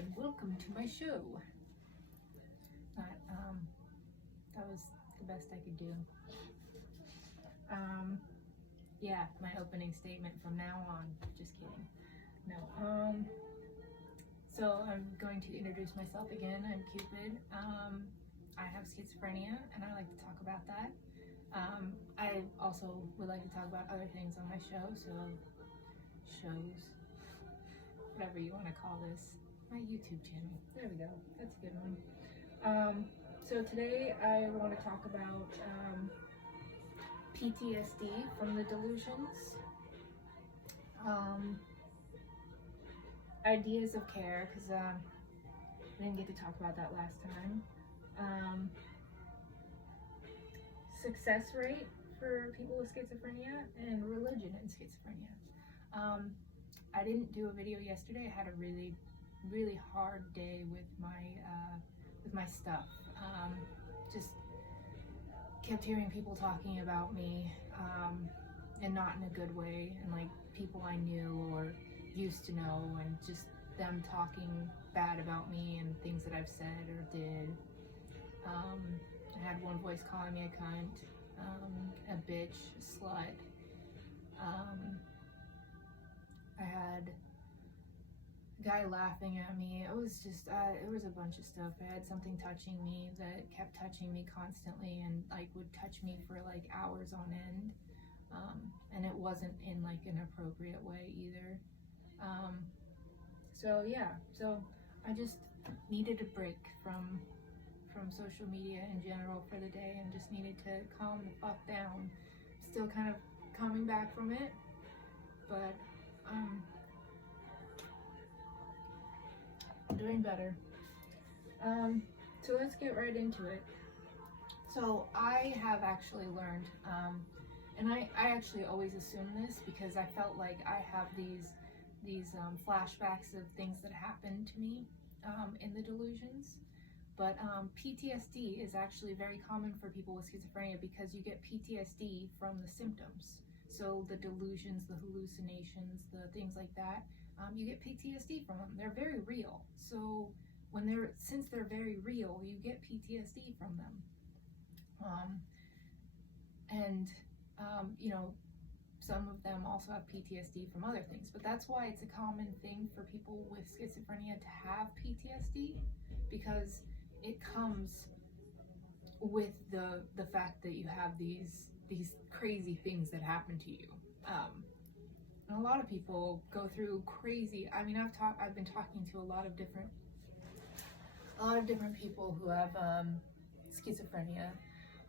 and welcome to my show. That was the best I could do. Yeah, my opening statement from now on. Just kidding. No. So I'm going to introduce myself again. I'm Cupid. I have schizophrenia, and I like to talk about that. I also would like to talk about other things on my show, so shows, whatever you want to call this, my YouTube channel. There we go. That's a good one. So today I want to talk about PTSD from the delusions, ideas of care, because I didn't get to talk about that last time. Success rate for people with schizophrenia, and religion in schizophrenia. I didn't do a video yesterday. I had a really hard day with my stuff. Just kept hearing people talking about me, and not in a good way, and like people I knew or used to know, and just them talking bad about me and things that I've said or did. I had one voice calling me a cunt, a bitch, a slut. I had a guy laughing at me. It was just, it was a bunch of stuff. I had something touching me that kept touching me constantly, and like would touch me for like hours on end. And it wasn't in like an appropriate way either. So yeah, so I just needed a break from social media in general for the day, and just needed to calm the fuck down. Still kind of coming back from it, but I'm doing better. So let's get right into it. So I have actually learned, and I actually always assumed this because I felt like I have these flashbacks of things that happened to me in the delusions. But PTSD is actually very common for people with schizophrenia because you get PTSD from the symptoms. So the delusions, the hallucinations, the things like that, you get PTSD from them. They're very real. So since they're very real, you get PTSD from them. You know, some of them also have PTSD from other things, but that's why it's a common thing for people with schizophrenia to have PTSD, because it comes with the fact that you have these crazy things that happen to you. And a lot of people go through crazy. I mean, I've been talking to a lot of different people who have schizophrenia.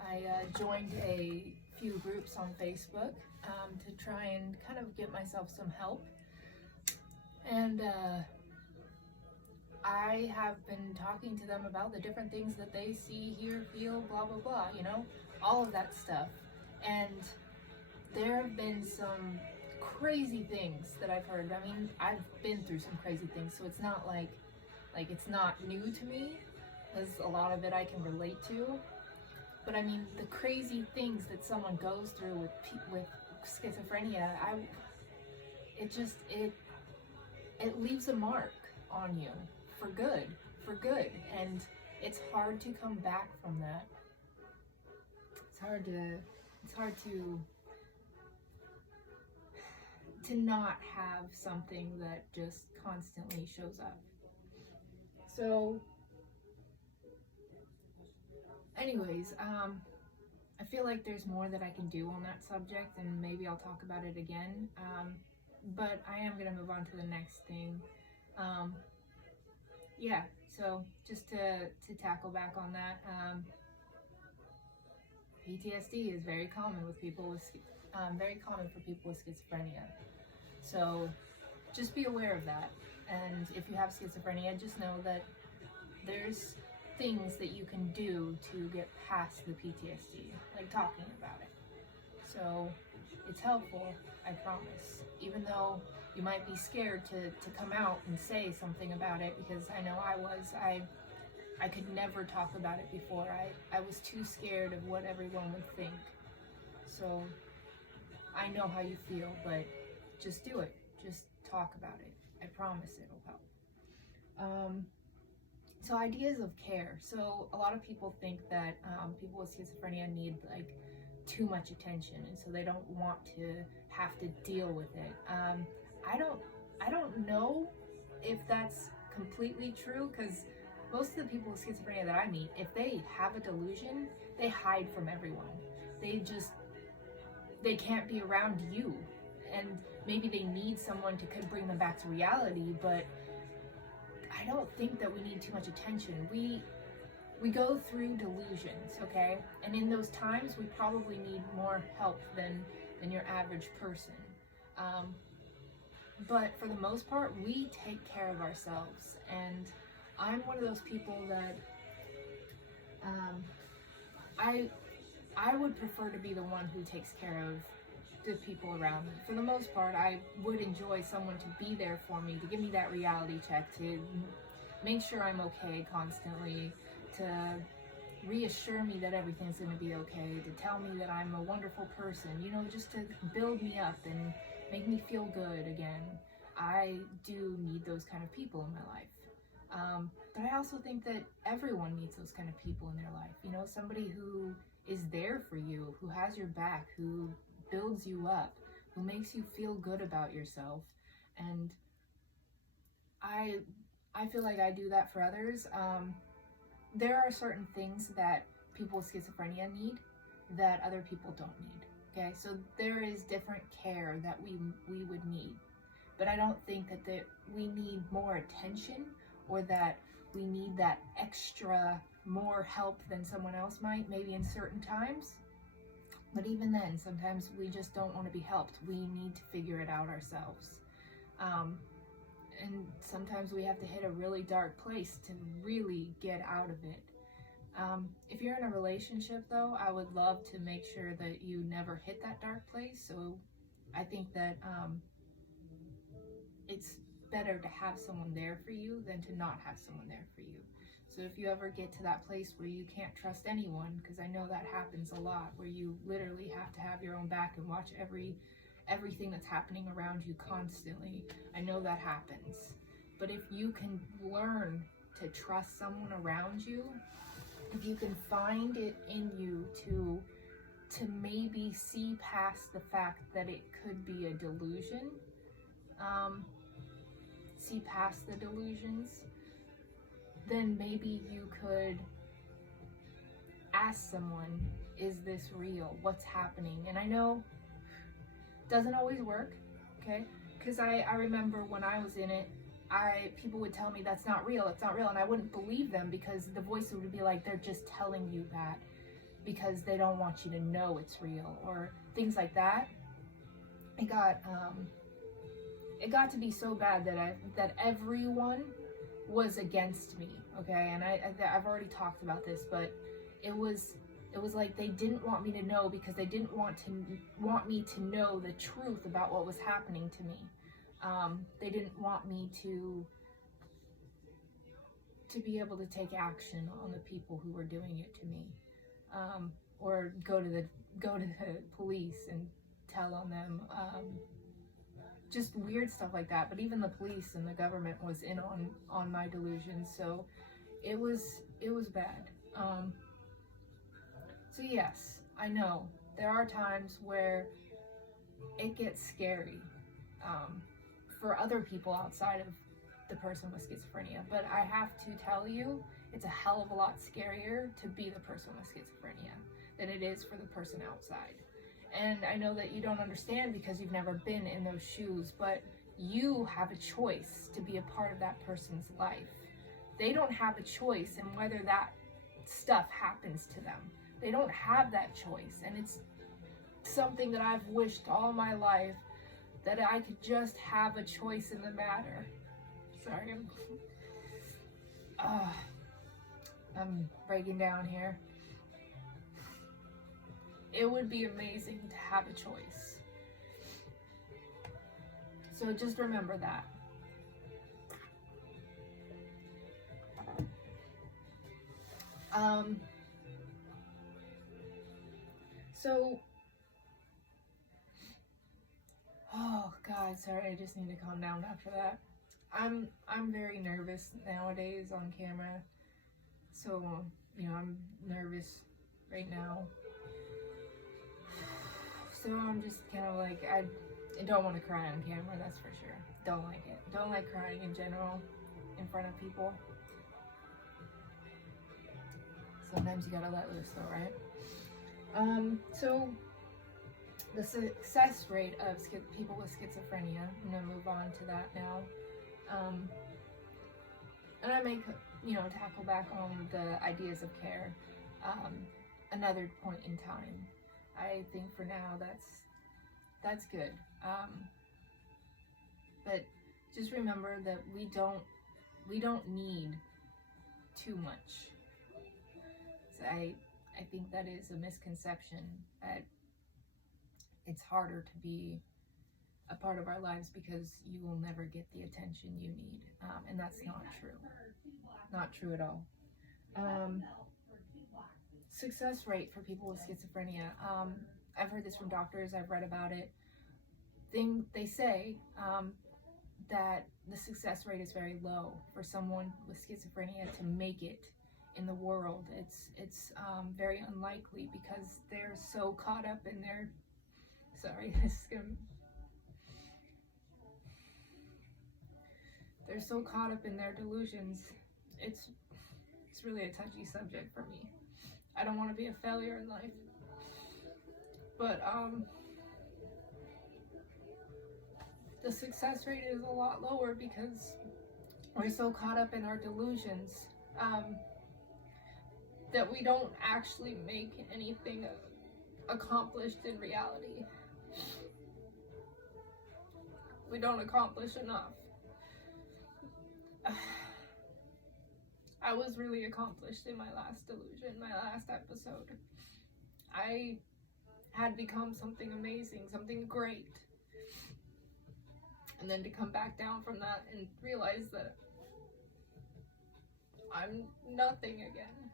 I joined a few groups on Facebook to try and kind of get myself some help, and I have been talking to them about the different things that they see, hear, feel, blah, blah, blah, you know, all of that stuff. And there have been some crazy things that I've heard. I mean, I've been through some crazy things, so it's not like it's not new to me, because a lot of it I can relate to. But I mean, the crazy things that someone goes through with schizophrenia, it leaves a mark on you. For good, and it's hard to come back from that. It's hard to not have something that just constantly shows up. So anyways, I feel like there's more that I can do on that subject, and maybe I'll talk about it again. But I am gonna move on to the next thing. Yeah, so just to tackle back on that, PTSD is very common with people with very common for people with schizophrenia. So just be aware of that. And if you have schizophrenia, just know that there's things that you can do to get past the PTSD, like talking about it. So it's helpful, I promise. Even though you might be scared to come out and say something about it, because I know I could never talk about it before. I was too scared of what everyone would think. So I know how you feel, but just do it. Just talk about it. I promise it'll help. So ideas of care. So a lot of people think that people with schizophrenia need like too much attention, and so they don't want to have to deal with it. I don't know if that's completely true, because most of the people with schizophrenia that I meet, if they have a delusion, they hide from everyone. They can't be around you, and maybe they need someone to bring them back to reality, but I don't think that we need too much attention. We go through delusions, okay? And in those times, we probably need more help than your average person. But for the most part, we take care of ourselves. And I'm one of those people that I would prefer to be the one who takes care of the people around me. For the most part, I would enjoy someone to be there for me, to give me that reality check, to make sure I'm okay constantly, to reassure me that everything's going to be okay, to tell me that I'm a wonderful person, you know, just to build me up and make me feel good again. I do need those kind of people in my life. But I also think that everyone needs those kind of people in their life. You know, somebody who is there for you, who has your back, who builds you up, who makes you feel good about yourself. And I feel like I do that for others. There are certain things that people with schizophrenia need that other people don't need. Okay, so there is different care that we would need, but I don't think that we need more attention, or that we need that extra more help than someone else might, maybe in certain times. But even then, sometimes we just don't want to be helped. We need to figure it out ourselves. And sometimes we have to hit a really dark place to really get out of it. If you're in a relationship, though, I would love to make sure that you never hit that dark place. So I think that it's better to have someone there for you than to not have someone there for you. So if you ever get to that place where you can't trust anyone, because I know that happens a lot, where you literally have to have your own back and watch everything that's happening around you constantly. I know that happens. But if you can learn to trust someone around you, if you can find it in you to maybe see past the fact that it could be a delusion, see past the delusions, then maybe you could ask someone, is this real? What's happening? And I know it doesn't always work, okay? Because I remember when I was in it, people would tell me that's not real, it's not real, and I wouldn't believe them, because the voice would be like, they're just telling you that because they don't want you to know it's real, or things like that. It got to be so bad that everyone was against me, okay? And I've already talked about this, but it was like they didn't want me to know, because they didn't want me to know the truth about what was happening to me. They didn't want me to be able to take action on the people who were doing it to me, or go to the police and tell on them, just weird stuff like that. But even the police and the government was in on my delusions, so it was bad. So yes, I know there are times where it gets scary for other people outside of the person with schizophrenia, but I have to tell you, it's a hell of a lot scarier to be the person with schizophrenia than it is for the person outside. And I know that you don't understand because you've never been in those shoes, but you have a choice to be a part of that person's life. They don't have a choice in whether that stuff happens to them. They don't have that choice, and it's something that I've wished all my life, that I could just have a choice in the matter. Sorry, I'm breaking down here. It would be amazing to have a choice. So just remember that. Oh God, sorry, I just need to calm down after that. I'm very nervous nowadays on camera, so I'm nervous right now. So I'm just kind of like, I don't want to cry on camera, that's for sure. Don't like it. Don't like crying in general in front of people. Sometimes you gotta let loose though, right? So the success rate of people with schizophrenia, I'm gonna move on to that now. And I may, tackle back on the ideas of care another point in time. I think for now that's good. But just remember that we don't need too much. So I think that is a misconception, that it's harder to be a part of our lives because you will never get the attention you need, and that's not true. Not true at all. Success rate for people with schizophrenia. I've heard this from doctors. I've read about it. They say that the success rate is very low for someone with schizophrenia to make it in the world. It's very unlikely because they're so caught up in their. Sorry, they're so caught up in their delusions. It's really a touchy subject for me. I don't want to be a failure in life, but the success rate is a lot lower because we're so caught up in our delusions that we don't actually make anything accomplished in reality. We don't accomplish enough. I was really accomplished in my last delusion, my last episode. I had become something amazing, something great. And then to come back down from that and realize that I'm nothing again.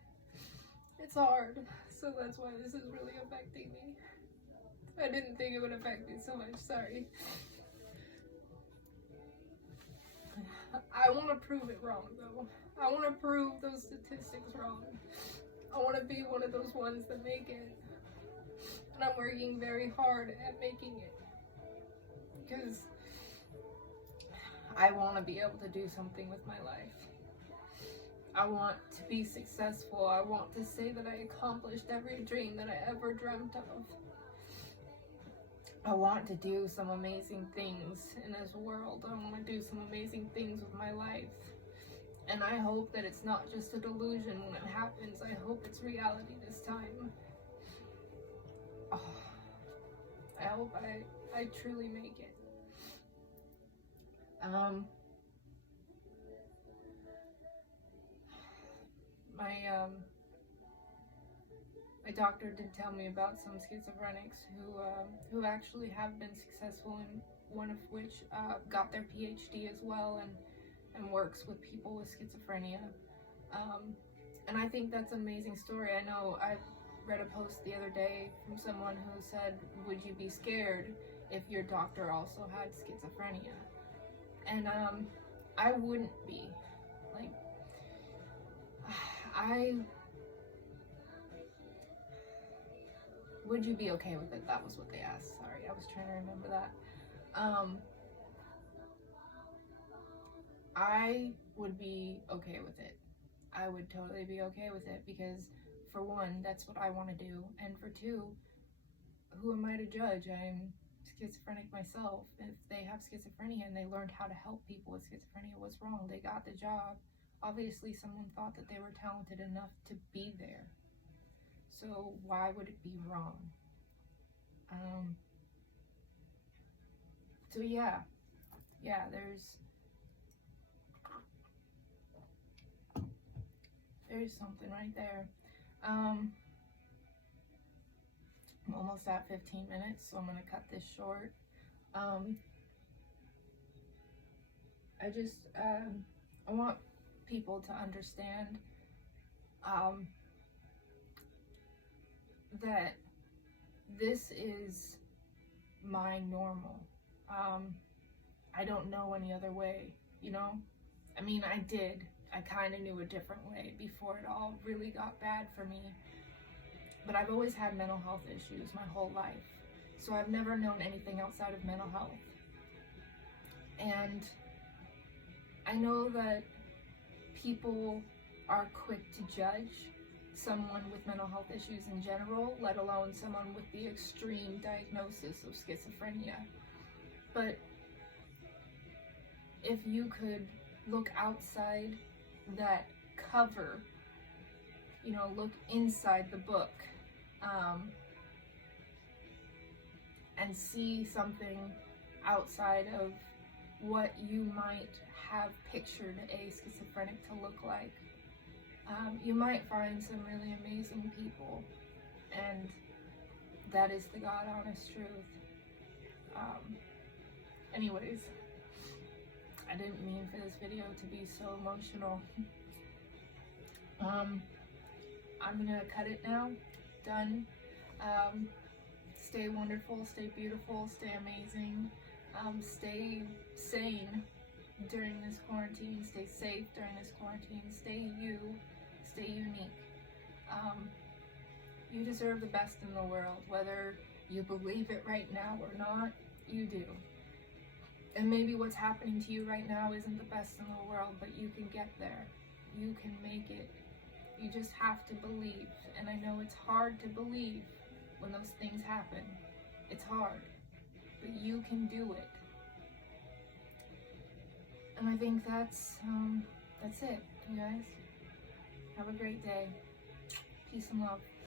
It's hard. So that's why this is really affecting me. I didn't think it would affect me so much, sorry. I want to prove it wrong though. I want to prove those statistics wrong. I want to be one of those ones that make it. And I'm working very hard at making it. Because I want to be able to do something with my life. I want to be successful. I want to say that I accomplished every dream that I ever dreamt of. I want to do some amazing things in this world. I want to do some amazing things with my life. And I hope that it's not just a delusion when it happens. I hope it's reality this time. Oh, I hope I truly make it. My doctor did tell me about some schizophrenics who actually have been successful, and one of which got their PhD as well and works with people with schizophrenia. And I think that's an amazing story. I know I read a post the other day from someone who said, would you be scared if your doctor also had schizophrenia? And I wouldn't be. Like, would you be okay with it? That was what they asked. Sorry, I was trying to remember that. I would be okay with it. I would totally be okay with it because, for one, that's what I want to do. And for two, who am I to judge? I'm schizophrenic myself. If they have schizophrenia and they learned how to help people with schizophrenia, what's wrong? They got the job. Obviously, someone thought that they were talented enough to be there. So why would it be wrong? So yeah, there's something right there. I'm almost at 15 minutes, so I'm gonna cut this short. I want people to understand that this is my normal. I don't know any other way. you know? I mean, I did. I kind of knew a different way before it all really got bad for me. But I've always had mental health issues my whole life. So I've never known anything outside of mental health. And I know that people are quick to judge someone with mental health issues in general, let alone someone with the extreme diagnosis of schizophrenia. But if you could look outside that cover, you know, look inside the book, and see something outside of what you might have pictured a schizophrenic to look like, you might find some really amazing people, and that is the God honest truth. Anyways, I didn't mean for this video to be so emotional. I'm gonna cut it now. Done. Stay wonderful, stay beautiful, stay amazing, stay sane during this quarantine, stay safe during this quarantine, stay you, stay unique. You deserve the best in the world, whether you believe it right now or not, you do. And maybe what's happening to you right now isn't the best in the world, but you can get there. You can make it. You just have to believe. And I know it's hard to believe when those things happen. It's hard, but you can do it. And I think that's it, you guys. Have a great day. Peace and love.